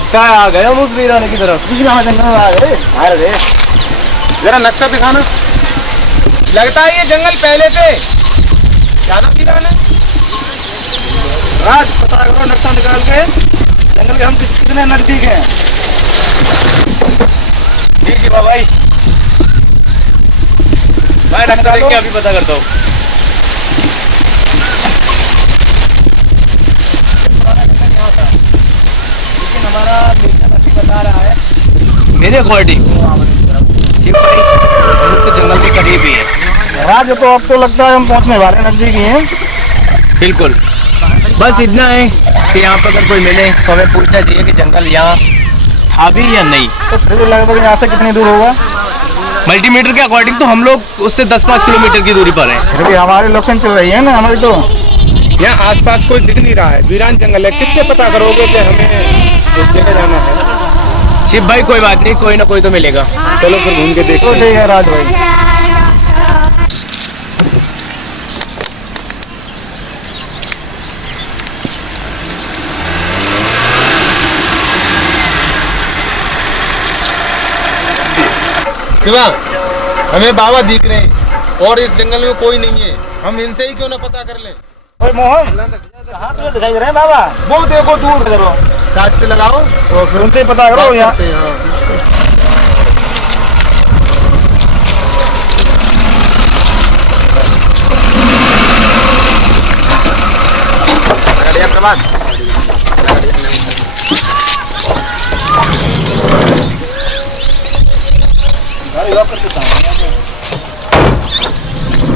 लगता है आ गए हम उस वीराने की तरफ। जंगल में आ गए। अरे जरा नक्शा दिखाना। लगता है ये जंगल पहले से ज्यादा वीरान है। राज पता करो नक्शा निकाल के जंगल के हम कितने नजदीक हैं। ठीक है भाई, मैं नक्शा देख के अभी पता करता हूँ। लेकिन हमारा नेचर अभी बता रहा है मेरे अकॉर्डिंग ठीक भाई, हम लोग तो जंगल के करीब ही है। राज तो अब तो लगता है हम पहुंचने वाले नजदीक ही हैं। बिल्कुल, बस इतना है कि यहाँ पर अगर कोई मिले तो हमें पूछना चाहिए कि जंगल यहाँ था भी या नहीं। तो फिर लगभग यहाँ से कितनी दूर होगा? मल्टीमीटर के अकॉर्डिंग तो हम लोग उससे 10-5 किलोमीटर की दूरी पर हैं। फिर भी हमारी लोकेशन चल रही है ना हमारी। तो यहाँ आसपास कोई दिख नहीं रहा है, वीरान जंगल है। किससे पता करोगे कि हमें उस जगह जाना है? शिव भाई कोई बात नहीं, कोई ना कोई तो मिलेगा। चलो फिर घूम के देखो। तो ठीक है राज भाई। शिवा, हमें बाबा दिख रहे हैं और इस जंगल में कोई नहीं है। हम इनसे ही क्यों ना पता कर ले। ओए मोहन, कहाँ तुझे दिखाई दे रहे हैं बाबा? वो देखो दूर करो साथ पे लगाओ तो फिर उनसे पता करो यहाँ।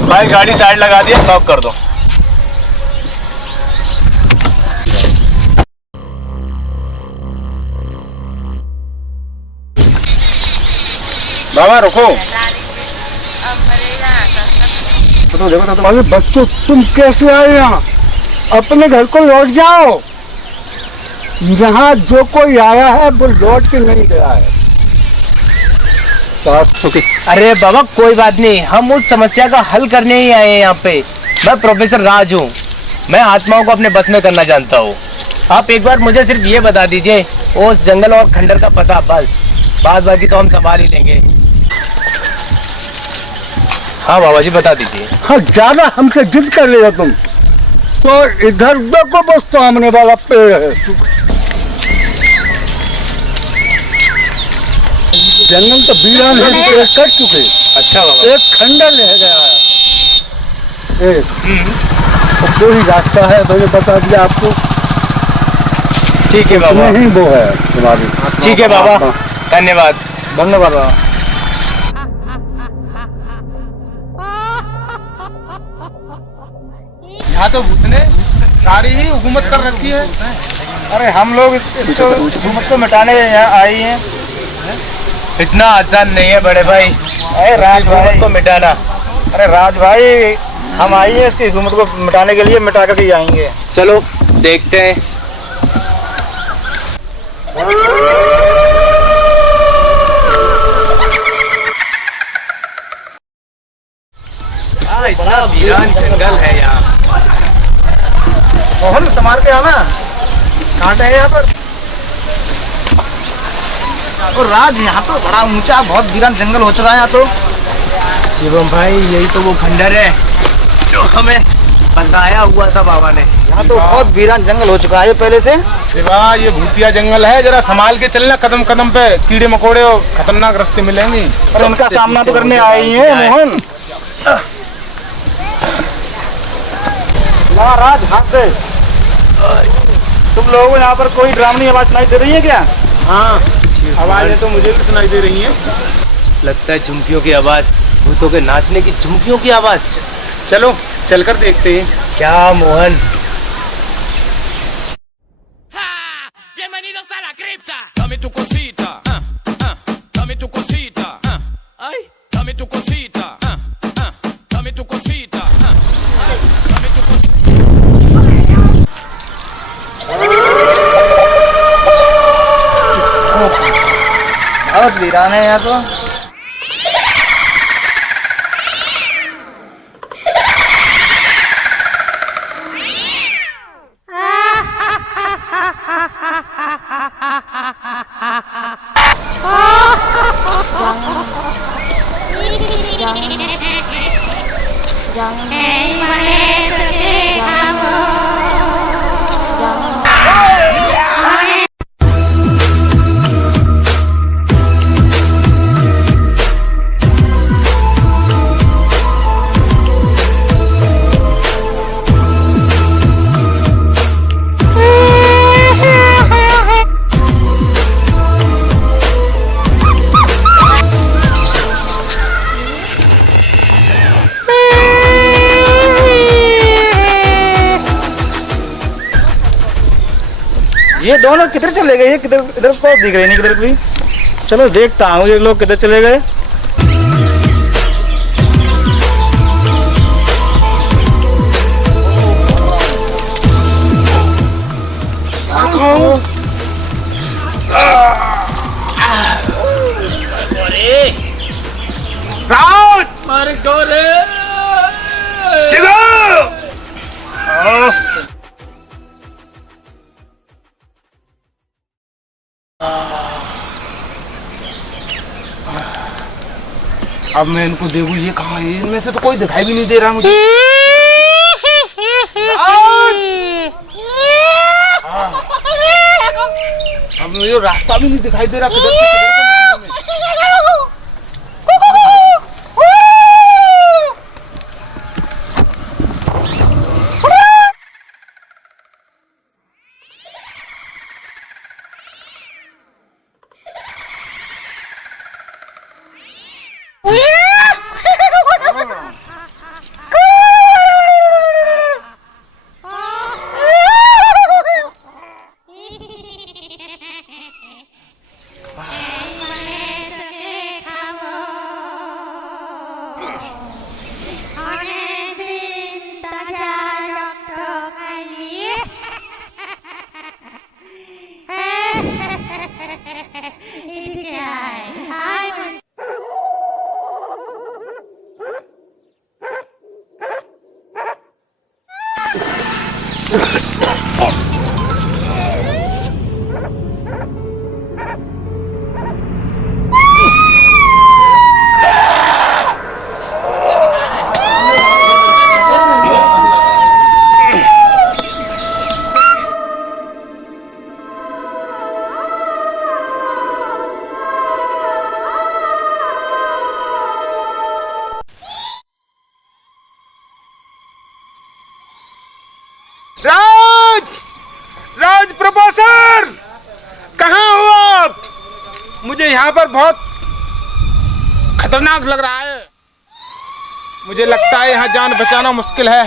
भाई गाड़ी साइड लगा दिया, लॉक कर दो। बाबा रुको। तो देखो तो अरे बच्चों, तुम कैसे आए यहाँ? अपने घर को लौट जाओ। यहाँ जो कोई आया है वो लौट के नहीं गया है। अरे बाबा कोई बात नहीं, हम उस समस्या का हल करने ही आए हैं यहाँ पे। मैं प्रोफेसर राज हूँ, मैं आत्माओं को अपने बस में करना जानता हूँ। आप एक बार मुझे सिर्फ ये बता दीजिए उस जंगल और खंडर का पता, बस बात बाकी तो हम संभाल ही लेंगे। हाँ बाबा जी बता दीजिए। हाँ, ज्यादा हमसे जिद कर लेगा तुम तो इधर देखो, बस सामने वाला पेड़ है। जंगल तो वीरान है, पेड़ कट चुके। अच्छा बाबा। एक खंडर रह गया है। तो कोई रास्ता है मैंने बता दिया आपको। ठीक है बाबा, नहीं वो है तुम्हारी। ठीक है बाबा, धन्यवाद। धन्यवाद बाबा। यहाँ तो भूत ने सारी ही हुकूमत कर रखी है। अरे हम लोग इसको हुकूमत को मिटाने यहाँ आए हैं। इतना आसान नहीं है बड़े भाई, अरे राज भाई को मिटाना। अरे राज भाई, हम आए हैं इसकी हुकूमत को मिटाने के लिए, मिटा कर ही आएंगे। चलो देखते हैं। इतना वीरान जंगल है यहाँ। मोहन संभाल के आना, कांटे हैं यहाँ पर। और राज, यहाँ तो बड़ा ऊंचा बहुत वीरान जंगल हो चुका है यहाँ तो। शिवम भाई यही तो वो खंडर है जो हमें बताया हुआ था बाबा ने। यहाँ तो बहुत वीरान जंगल हो चुका है पहले से। शिवा, ये भूतिया जंगल है, जरा संभाल के चलना। कदम कदम पे कीड़े मकोड़े और खतरनाक रास्ते मिलेंगे। और उनका सामना तो करने आए ही हैं मोहन। ला राज, हाथ दे। तुम लोगों को यहाँ पर कोई डरावनी आवाज सुनाई दे रही है क्या? हाँ, आवाजें तो मुझे भी सुनाई दे रही हैं। लगता है झुमकियों की आवाज, भूतों के नाचने की झुमकियों की आवाज। चलो चलकर देखते हैं। क्या Mohan? Bienvenidos a la cripta. Dame tu cosita, dame tu cosita, ay, dame tu cosita, dame tu cosita, dame tu cosita. बहुत वीरान है यहाँ तो। ha ha ha ha ha ha ha ha ये दोनों किधर चले गए? ये किधर इधर को दिख रहे नहीं किधर भी। चलो देखता हूँ ये लोग किधर चले गए। राज मारे गोरे अब मैं इनको देखूं, ये कहाँ है? इनमें से तो कोई दिखाई भी नहीं दे रहा मुझे। अब मुझे रास्ता भी नहीं दिखाई दे रहा किधर से किधर को निकलूं मैं। राज प्रोफेसर, कहाँ हो आप? मुझे यहाँ पर बहुत खतरनाक लग रहा है। मुझे लगता है यहाँ जान बचाना मुश्किल है।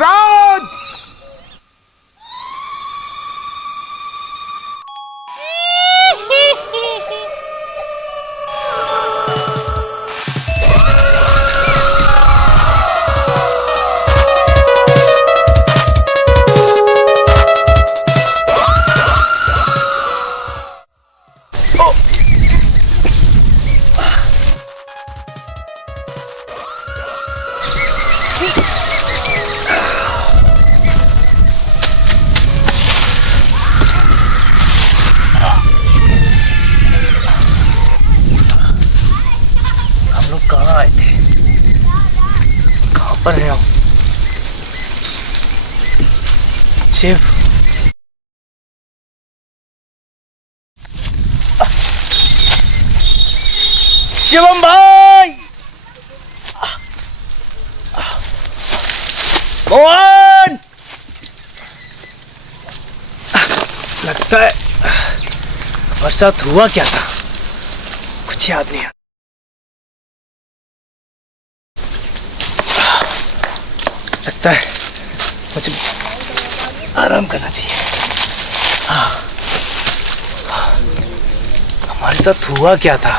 राज कहाँ आए थे? कहाँ पर हैं हम? शिव, शिवम भाई, मोहन, लगता है बरसात हुआ क्या था, कुछ याद नहीं। लगता है मुझे आराम करना चाहिए। हमारे साथ हुआ क्या था?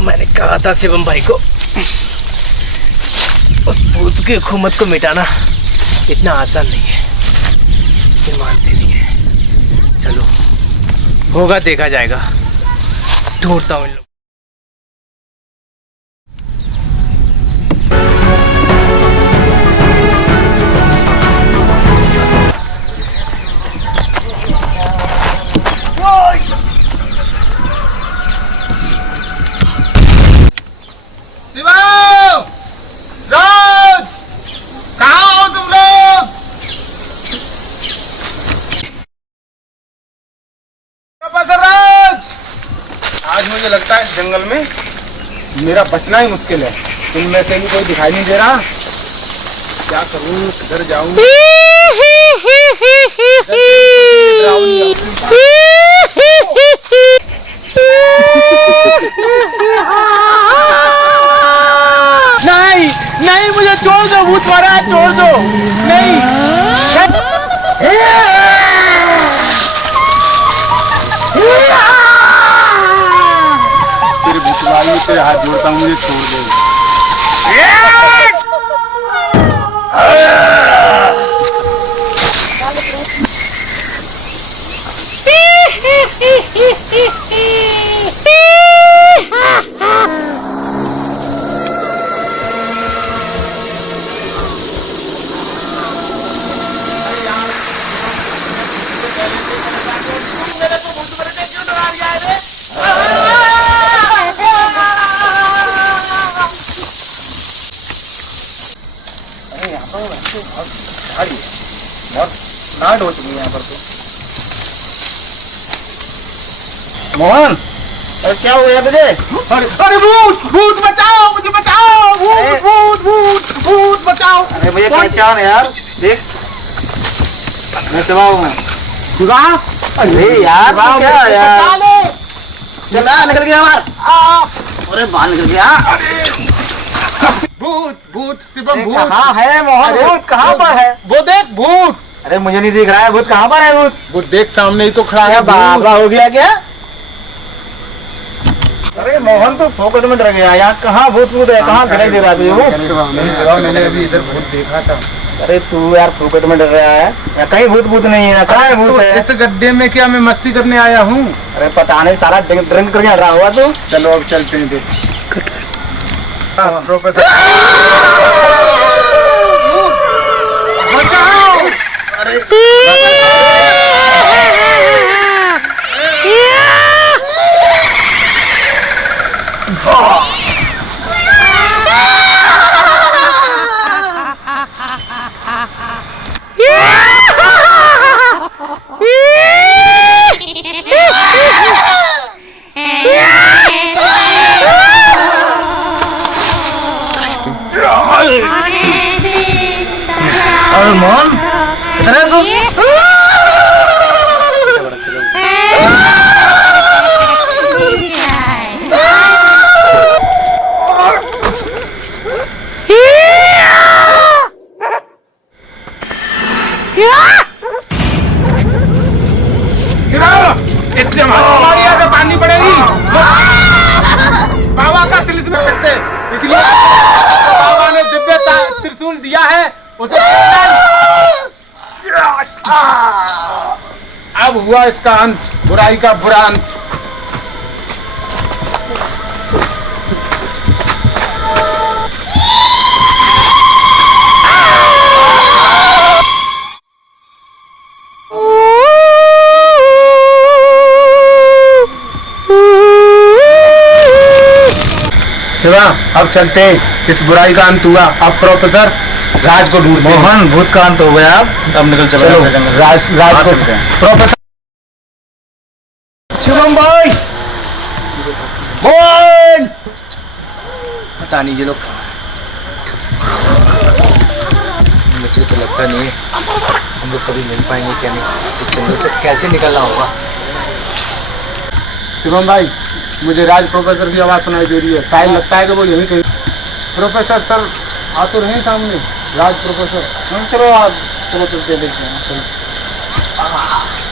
मैंने कहा था शिवम भाई को, उस भूत की हुकूमत को मिटाना इतना आसान नहीं है। ये मानते नहीं है। चलो, होगा देखा जाएगा। ढूंढता हूँ इन लोग। जंगल में, मेरा बचना ही मुश्किल है। इनमें से भी कोई दिखाई नहीं दे रहा। क्या करूं, किधर जाऊं? नहीं नहीं, मुझे छोड़ दो, भूत मारा है, छोड़ दो। नहीं तेरे भूतवाली, तेरे हाथ जोड़ता हूँ, मुझे छोड़ दे। नाट हो चुकी है यहाँ पर तो। मोहन, अरे क्या हो गया तुझे? अरे भूत, भूत बचाओ, मुझे बचाओ, भूत भूत भूत भूत बचाओ। अरे भैया पहचान है यार, देख मैं शिवा हूँ। शिवा? अरे यार तू क्या है यार? चल आ, निकल गया बाहर। अरे बाहर निकल गया। भूत भूत शिवम, अरे भूत कहाँ है मोहन? अरे, भूत कहाँ पर है? वो देख भूत। अरे मुझे नहीं दिख रहा है, भूत कहाँ पर है? भूत वो देख सामने ही तो खड़ा है। बाबा हो गया क्या? अरे मोहन तो फोकट में डर गया यार। कहाँ भूत भूत है, कहाँ दिखाई दे रहा है वो? मैंने अभी इधर भूत देखा था। अरे तू यार फोकट में डर रहा है या कहीं भूत भूत नहीं है ना? कहाँ है भूत तो है? इस गड्ढे में क्या मैं मस्ती करने आया हूँ? अरे पता नहीं, सारा ड्रिंक करके रहा हुआ तू। चलो अब चलते हैं। देख प्रोफेसर, अरे मोहन किधर है तू? इससे हमारी आगे पानी पड़ेगी। बाबा का तिलिस्म करते, इसलिए बाबा ने दिव्य त्रिशूल दिया है उसे। अब हुआ इसका अंत, बुराई का बुरा अंत। शिवा, अब चलते हैं, इस बुराई का अंत हुआ। अब प्रोफेसर राज को ढूंढते हैं। मोहन भूत का अंत हो गया, अब निकल चलो राज को प्रोफेसर। शुभम भाई, मोहन, पता नहीं ये लोग मुझे तो लगता नहीं है हम लोग कभी मिल पाएंगे। क्या नहीं, इस जंगल से कैसे निकलना होगा। शिवम भाई, मुझे राज प्रोफेसर की आवाज़ सुनाई दे रही है। शायद लगता है कि वो यहीं कहीं। प्रोफेसर सर आ तो रहे सामने, राज प्रोफेसर। चलो चलो चलते देखते हैं। चलो।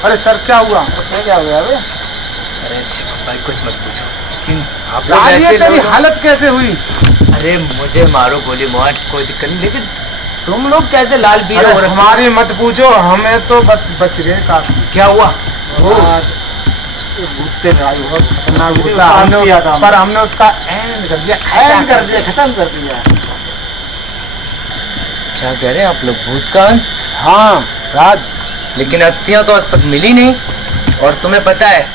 अरे सर क्या हुआ? क्या हो गया? अरे शिवम भाई कुछ मत पूछो, लेकिन आप लोग राज, ऐसे ये तेरी लोग। हालत कैसे हुई? अरे मुझे मारो गोली मोहन, कोई दिक्कत नहीं, लेकिन तुम लोग कैसे लाल पीले अरे हो रखे? हमारी मत पूछो, हमें तो बच गए काफी। क्या हुआ? वो भूत से लड़ाई बहुत खतरनाक भूत उसका था, किया था पर हमने उसका एंड कर दिया। एंड कर दिया, खत्म कर दिया। क्या कह रहे हैं आप लोग, भूत का अंत? हाँ राज, लेकिन अस्थियां तो आज तक मिली नहीं। और तुम्हें पता है,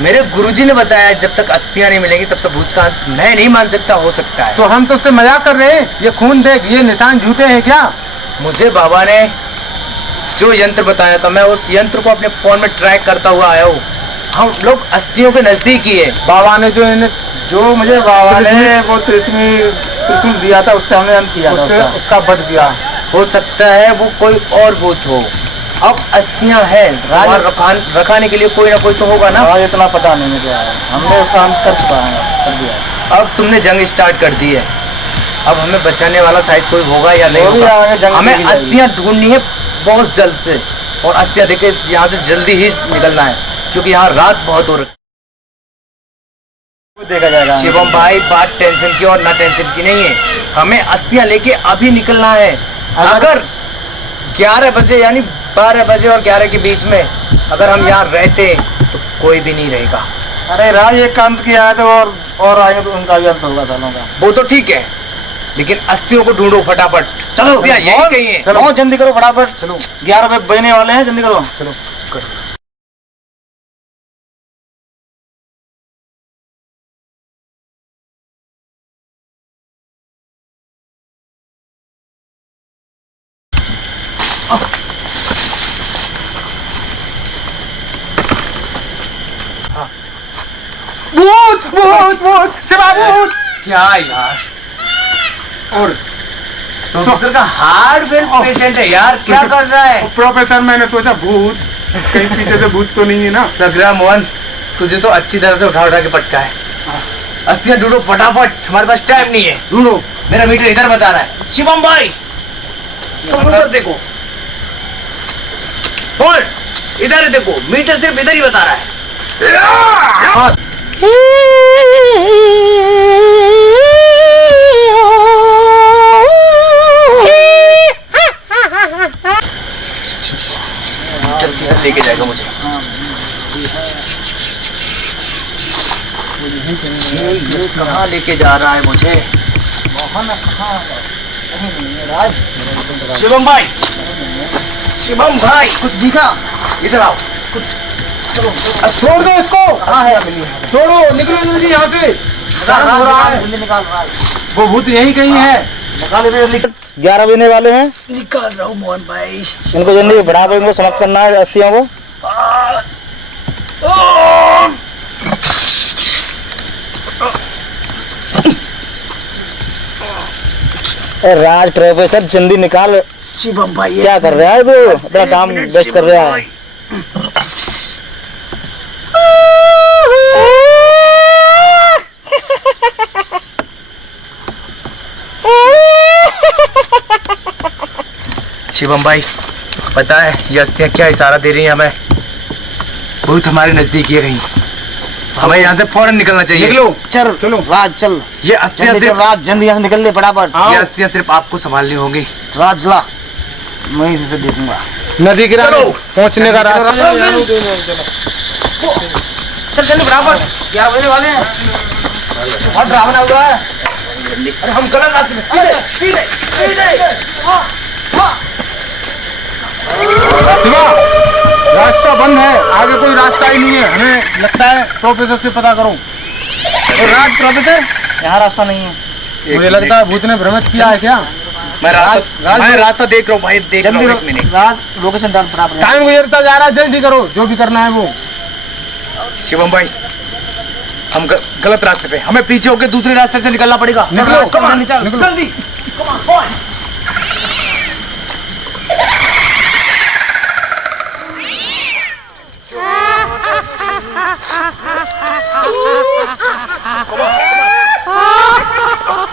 मेरे गुरुजी ने बताया जब तक अस्थियां नहीं मिलेंगी तब तक भूत का अंत मैं नहीं मान सकता। हो सकता है तो हम तो उससे मजाक कर रहे हैं। ये खून देख, ये निशान झूठे हैं क्या? मुझे बाबा ने जो यंत्र बताया था, मैं उस यंत्र को अपने फोन में ट्रैक करता हुआ आया हूँ। हम लोग अस्थियों के नजदीक ही है। बाबा ने जो मुझे बाबा ने वो त्रिशूल दिया था, उससे हमने अंत किया था उसका वध किया। हो सकता है वो कोई और भूत हो। अब अस्थियां हैं, राज रखाने के लिए कोई ना कोई तो होगा ना। हाँ, इतना पता नहीं मुझे, हमने उसका अंत कर चुका है, कर दिया। अब तुमने जंग स्टार्ट कर दी है, अब हमें बचाने वाला शायद कोई होगा या नहीं होगा। हमें अस्थियां ढूंढनी है बहुत जल्द से, और अस्थियां देखे यहाँ से जल्दी ही निकलना है, क्योंकि यहाँ रात बहुत हो रही। देखा जाएगा शिवम भाई, बात टेंशन की और ना टेंशन की नहीं है, हमें अस्थियां लेके अभी निकलना है। अगर 11 बजे यानी 12 बजे और 11 के बीच में अगर हम यहाँ रहते तो कोई भी नहीं रहेगा। अरे राज एक काम किया है तो और आएंगे तो उनका भी अंत होगा सालों का। वो तो ठीक है, लेकिन अस्थियों को ढूंढो फटाफट। चलो भैया, यही कहीं है। चलो जल्दी करो फटाफट, चलो 11 बजने वाले हैं, जल्दी करो। चलो भूत भूत भूत सिवा भूत। क्या यार, और प्रोफेसर का हार्ट फेल पेशेंट है यार, क्या कर रहा है? प्रोफेसर, मैंने सोचा भूत कहीं पीछे से भूत तो नहीं है ना। लग रहा मोहन, तुझे तो अच्छी तरह से उठा के पटका है। अस्थियां ढूंढो फटाफट, हमारे पास टाइम नहीं है। ढूंढो। मेरा मीटर इधर बता रहा है। शिवम भाई, तुम उधर देखो, और इधर देखो, मीटर सिर्फ इधर ही बता रहा है। मीटर किधर लेके जाएगा मुझे? कहाँ लेके जा रहा है मुझे? शिवम भाई, शिवम भाई, कुछ दिखा? इधर आओ। छोड़ दो इसको। कहाँ है अभी? छोड़ो, निकलो जल्दी यहाँ से। निकाल, हो रहा है। जल्दी निकाल। वो भूत यही कहीं है। निकाल 11 बजने वाले हैं, निकाल रहा हूँ मोहन भाई। इनको जल्दी बढ़ा को इनको समाप्त करना है, अस्थियों को। राज प्रोफेसर जल्दी निकाल। शिवम भाई, क्या कर रहा है तू? अपना काम वेस्ट कर रहा है। शिवम भाई, पता है ये अस्थियां क्या इशारा दे रही हैं हमें? भूत हमारे नजदीक ही है कहीं, हमें यहाँ से फौरन निकलना चाहिए। निकलो, चल चलो। राज चल, ये अस्थियां जल्दी चल राज, जल्दी यहाँ से निकल ले फटाफट। ये अस्थियां सिर्फ आपको संभालनी होंगी। राज ला, मैं इसी से देखूंगा। नदी किनारे चलो। पहुंचने का रास्ता। चल जल्दी फटाफट, 11 बजने वाले हैं। बहुत ड्रामा हुआ है। अरे हम गलत रास्ते में, सीधे सीधे सीधे। शिवा, रास्ता बंद है, आगे कोई रास्ता ही नहीं है। हमें लगता है प्रोफेसर से पता करो। राज प्रोफेसर, यहाँ रास्ता नहीं है। मुझे लगता है भूत ने भ्रमित किया है क्या? मैं रास्ता देख रहा हूँ भाई, देख रहा हूँ। एक मिनट, राज लोकेशन डाल फटाफट। टाइम गुजरता जा रहा है, जल्दी करो जो भी करना है वो। शिवम भाई, हम गलत रास्ते पे, हमें पीछे होकर दूसरे रास्ते से निकलना पड़ेगा। निकलो, come on, निकलो। जल्दी, come on, boy।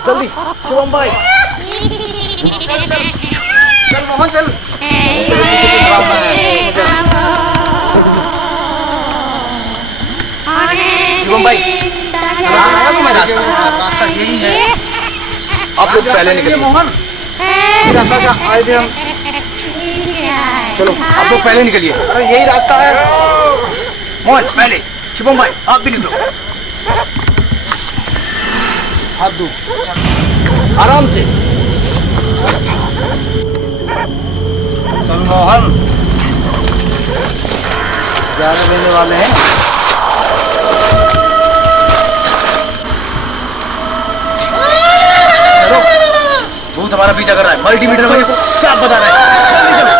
जल्दी शिवम भाई, चल मोहन चल। शिवम भाई, आया तुम्हें रास्ता? रास्ता यही है। आप लोग पहले निकलिए। मोहन, रास्ता क्या आए थे हम? चलो, आप लोग पहले निकलिए। अरे यही रास्ता है। मोहन पहले, शिवम भाई आप भी निकलो। हाथ दो, आराम से। चल मोहन, 11 बजने वाले हैं। भूत हमारा पीछा कर रहा है, मल्टीमीटर मुझे साफ बता रहा है। जल्दी चलो।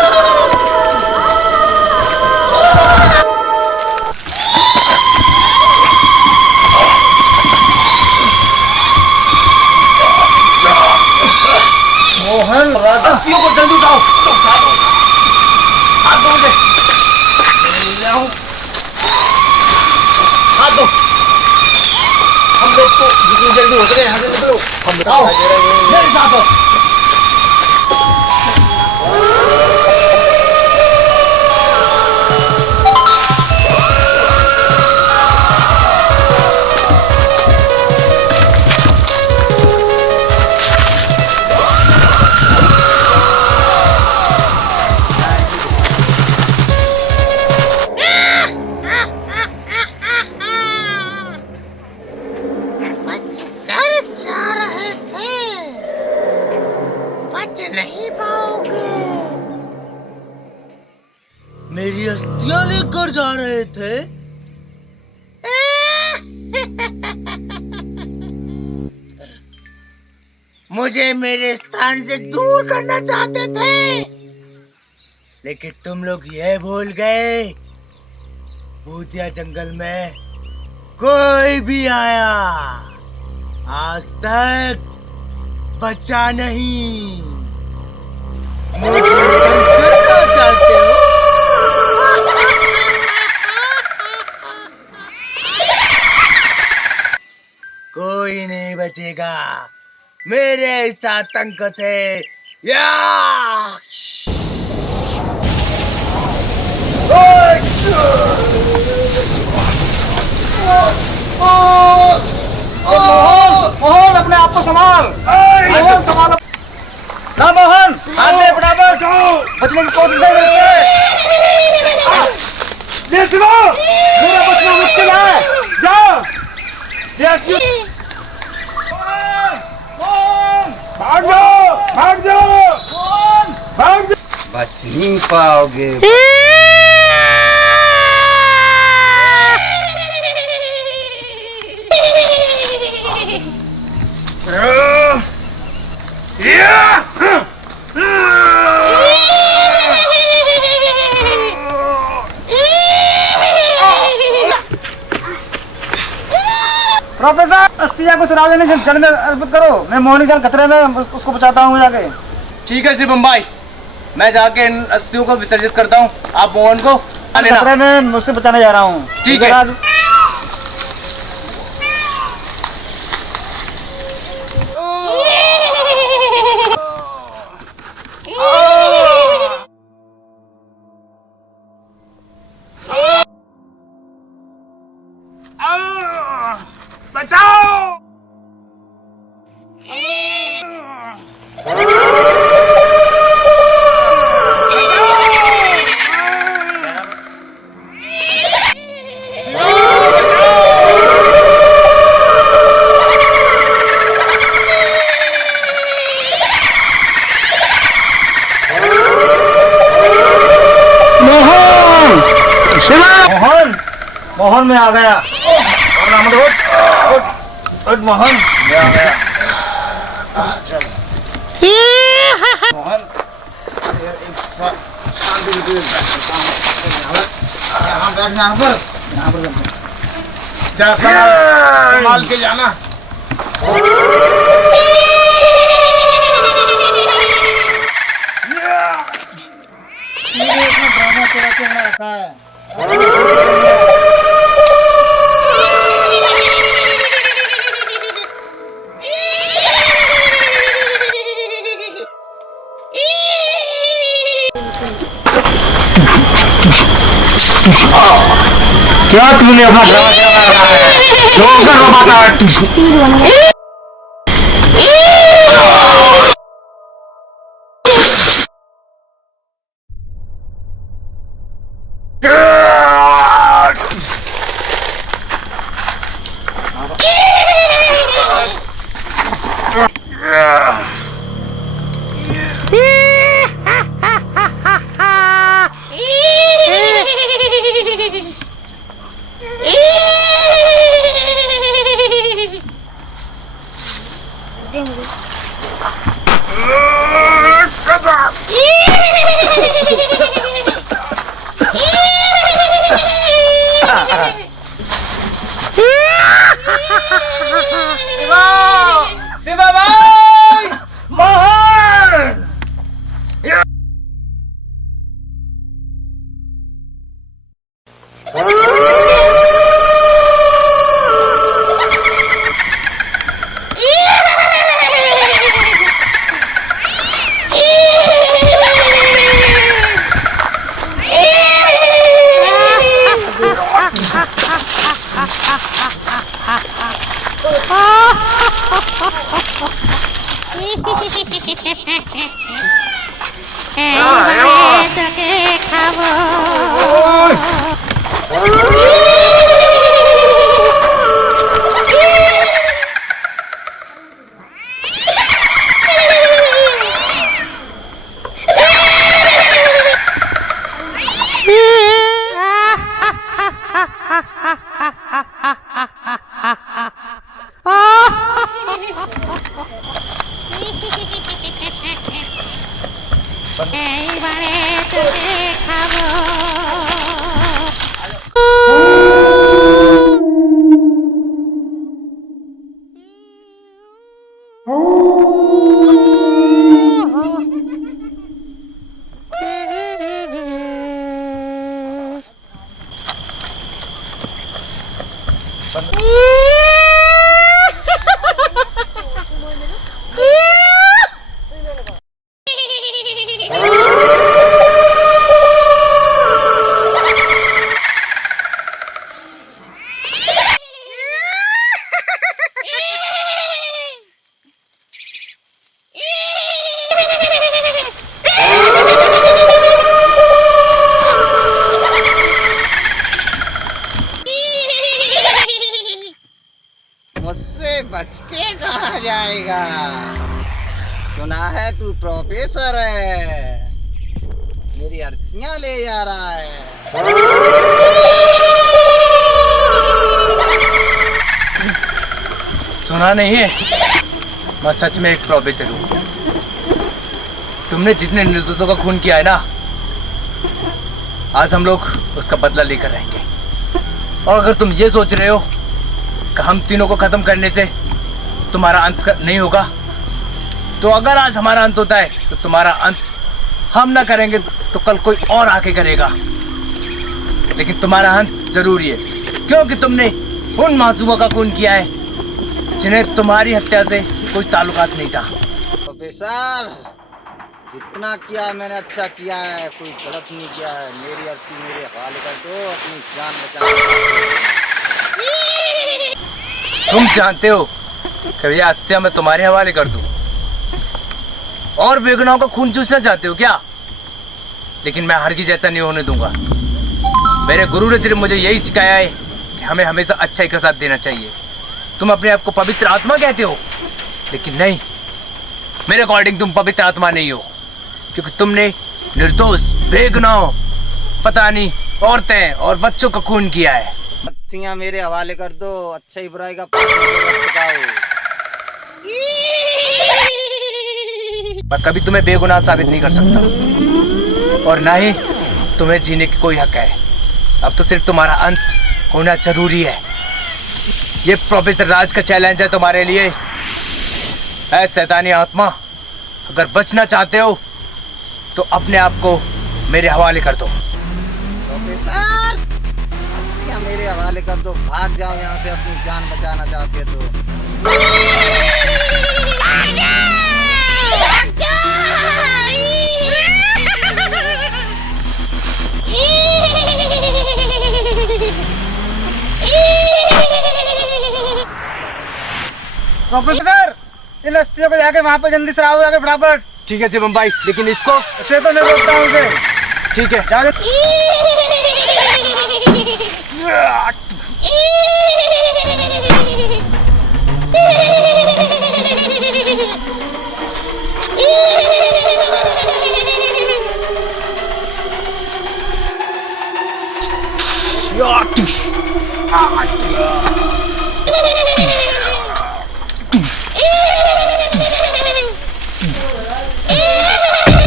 मुझे नहीं पाओगे। मेरी अस्थियां लेकर जा रहे थे। मुझे मेरे स्थान से दूर करना चाहते थे, लेकिन तुम लोग ये भूल गए, भूतिया जंगल में कोई भी आया आज तक बचा नहीं। मुझे करना चाहते हो? कोई नहीं बचेगा मेरे इस आतंक से। या मोहन अपने आप को संभाल। मोहन संभाल ना, मोहन आगे बराबर बचने की कोशिश कर रहे हैं। मेरा बचना मुश्किल है, जाओ भाग जाओ, भाग जाओ, भाग जाओ। बच नहीं पाओगे। प्रोफेसर अस्थिया को सुरा लेने जल में अर्पित करो। मैं मोहन जल खतरे में उसको बचाता हूँ जाके। ठीक है शिवम भाई, मैं जाके इन अस्थियों को विसर्जित करता हूँ। आप मोहन को खतरे में मुझसे बचाने जा रहा हूँ। ठीक है राजू। बचाओ। मोहन, मोहन में आ गया। मोहन में आ गया। मोहन संभाल के जाना। रखा है। क्या तूने अपना ड्रामा चला रखा है? लोग कर रहा है। शिवा भाई, मोहन। এইবারে তোকে খাবো। मुझसे बच के कहाँ जाएगा? सुना है तू प्रोफेसर है, मेरी अर्थियां ले जा रहा है। सुना नहीं है, मैं सच में एक प्रोफेसर हूँ। तुमने जितने निर्दोषों का खून किया है ना, आज हम लोग उसका बदला लेकर रहेंगे। और अगर तुम ये सोच रहे हो कि हम तीनों को खत्म करने से तुम्हारा अंत नहीं होगा, तो अगर आज हमारा अंत होता है तो तुम्हारा अंत हम ना करेंगे तो कल कोई और आके करेगा। लेकिन तुम्हारा अंत जरूरी है, क्योंकि तुमने उन मासूमों का खून किया है जिन्हें तुम्हारी हत्या से कोई ताल्लुकात नहीं था। प्रोफेसर, जितना किया है मैंने अच्छा किया है, कोई गलत नहीं किया है। मेरी अर्थी मेरे हवाले कर दो, अपनी जान बचा। तुम जानते हो कि ये हत्या मैं तुम्हारे हवाले कर दूं और बेगुनाहों का खून चूसना चाहते हो क्या? लेकिन मैं हरगिज़ ऐसा नहीं होने दूंगा। मेरे गुरु ने सिर्फ मुझे यही सिखाया है कि हमें हमेशा अच्छाई का साथ देना चाहिए। तुम अपने आप को पवित्र आत्मा कहते हो, लेकिन नहीं, मेरे अकॉर्डिंग तुम पवित्र आत्मा नहीं हो, क्योंकि तुमने निर्दोष बेगुनाह पता नहीं औरतें और बच्चों का खून किया है। अर्थियां मेरे हवाले कर दो, अच्छा ही बुराई का चुकाओ। मैं कभी तुम्हें बेगुनाह साबित नहीं कर सकता और ना ही तुम्हें जीने की कोई हक है। अब तो सिर्फ तुम्हारा अंत होना जरूरी है। ये प्रोफेसर राज का चैलेंज है तुम्हारे लिए। ऐ शैतानी आत्मा, अगर बचना चाहते हो तो अपने आप को मेरे हवाले कर दो। प्रोफेसर, अर्थियां मेरे हवाले कर दो, भाग जाओ यहाँ से, अपनी जान बचाना चाहते हो तो। प्रोफेसर, इन अस्थियों को जाके वहाँ पे जल्दी से आओ, आगे फटाफट। ठीक है शिवम भाई, लेकिन इसको इसे तो मैं रोकता हूँ उसे। ठीक है। जाओ।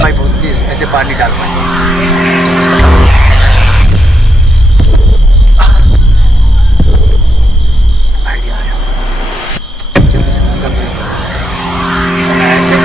भाई बहुत तेज ऐसे पानी डाल पाए। आइडिया आया, जल्दी से अंदर ऐसे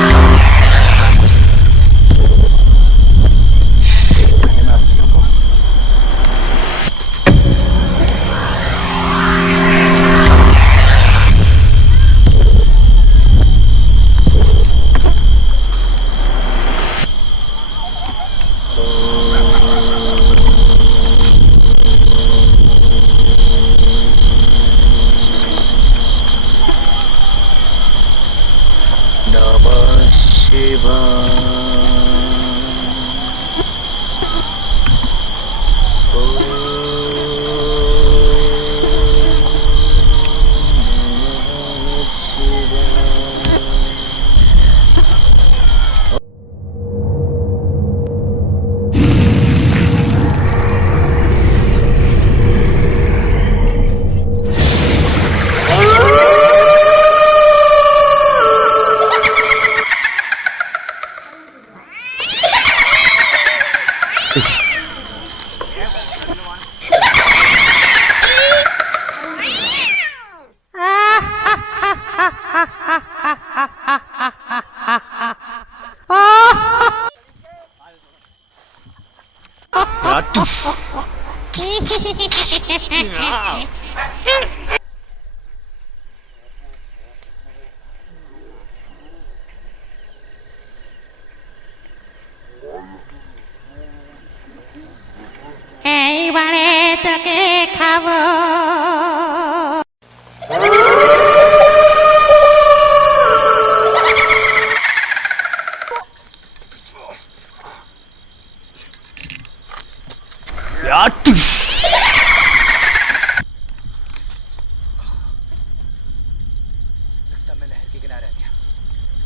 এইবারে তোকে খাবো लगता मैं नहर के किनारे आ गया।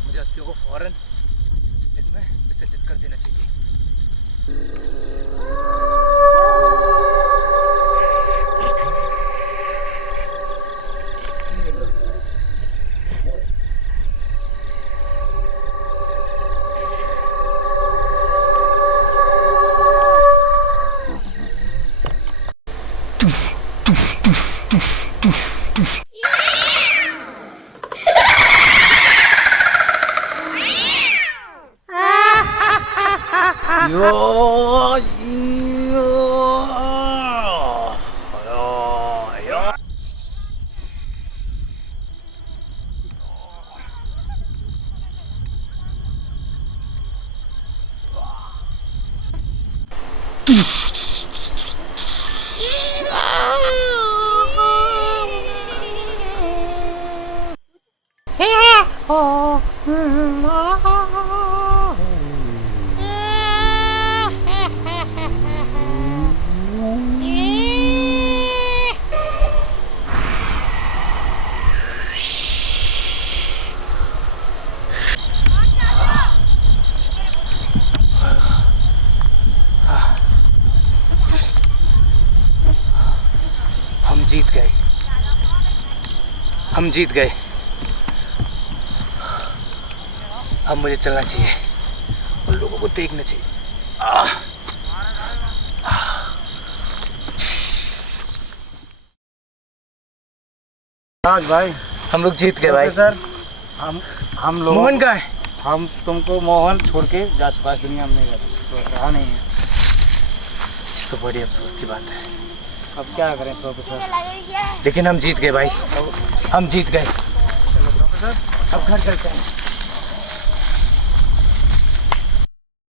मुझे अस्थियों को फौरन इसमें विसर्जित कर देना चाहिए। हम जीत गए, हम जीत गए। अब मुझे चलना चाहिए, उन लोगों को देखना चाहिए। राज भाई, हम लोग जीत गए भाई। सर हम लोग मोहन का है। हम तुमको मोहन छोड़ के जा चुका है, दुनिया में नहीं रहा नहीं है। तो बड़ी अफसोस की बात है, अब क्या करें प्रोफेसर। लेकिन हम जीत गए भाई, हम जीत गए। अब घर चलते हैं।